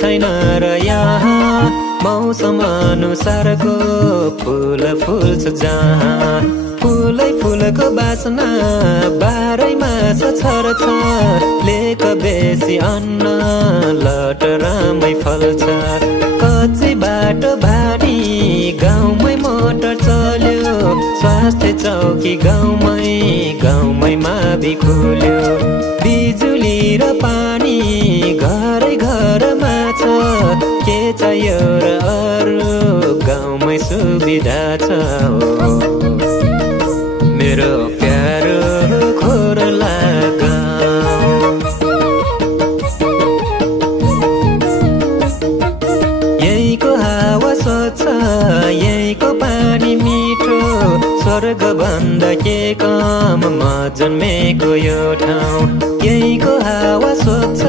छैन र यहाँ मौसम अनुसारको फुल फुल्छ जहाँ फुलै फुलको बासना बाह्रै मास छर्छ लेक बेसी अन्न लटरामै फल्छ कच्ची बाटो भारी गाउँमै मोटर चल्यो स्वास्थ्य चौकी गाउँमै मावि खुल्यो बिजुली र पानी घरै घरमा छ के चाहियो र अरू गाउँमै सुविधा छ मेरो प्यारो खोरला गाउँ यहीको हावा स्वच्छ यहीको पानी मिठो स्वर्ग भन्दा के कम म जन्मेको यो ठाउँ यहीको हावा स्वच्छ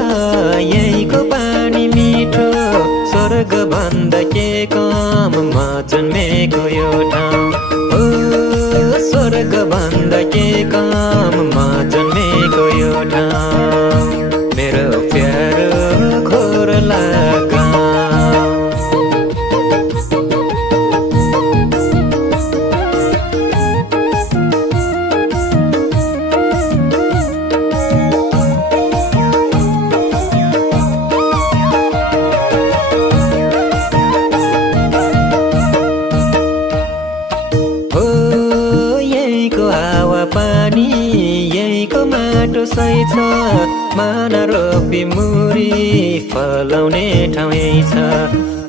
यहीको पानी मिठो स्वर्ग भन्दा के कम म जन्मेको यो ठाउँ स्वर्ग भन्दा के काम म जन्मेको यो ठाउँ मेरो प्यारो खोरला गाउँ सही छ माना रोपी मुरी फलाउने ठाउँ यही छ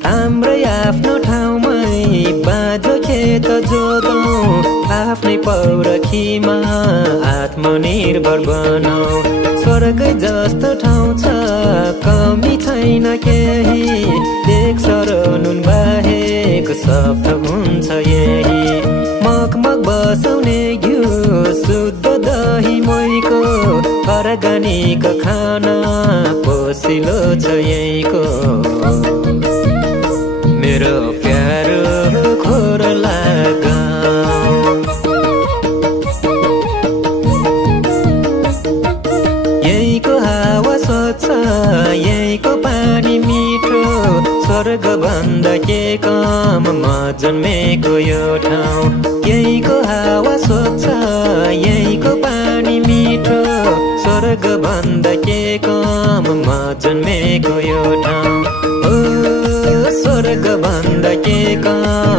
हाम्रै आफ्नो ठाउँमै बाँझो खेत जोतौँ आफ्नै पौरखीमा आत्मनिर्भर बनाऊ स्वर्गै जस्तो ठाउँ छ कमी छैन केही देख्छ र नुन बाहेक सब हुन्छ यही मगमग बसाउने घिउ शुद्ध दही महीको अर्ग्यानिक खाना पोसिलो छ यहीको मेरो प्यारो खोरला गाउँ यहीको हावा स्वच्छ यहीको पानी मिठो स्वर्ग भन्दा के कम म जन्मेको यो ठाउँ यहीको हावा स्वच्छ यहीको पानी मिठो स्वर्ग भन्दा के कम म जन्मेको यो ठाउँ स्वर्ग भन्दा के कम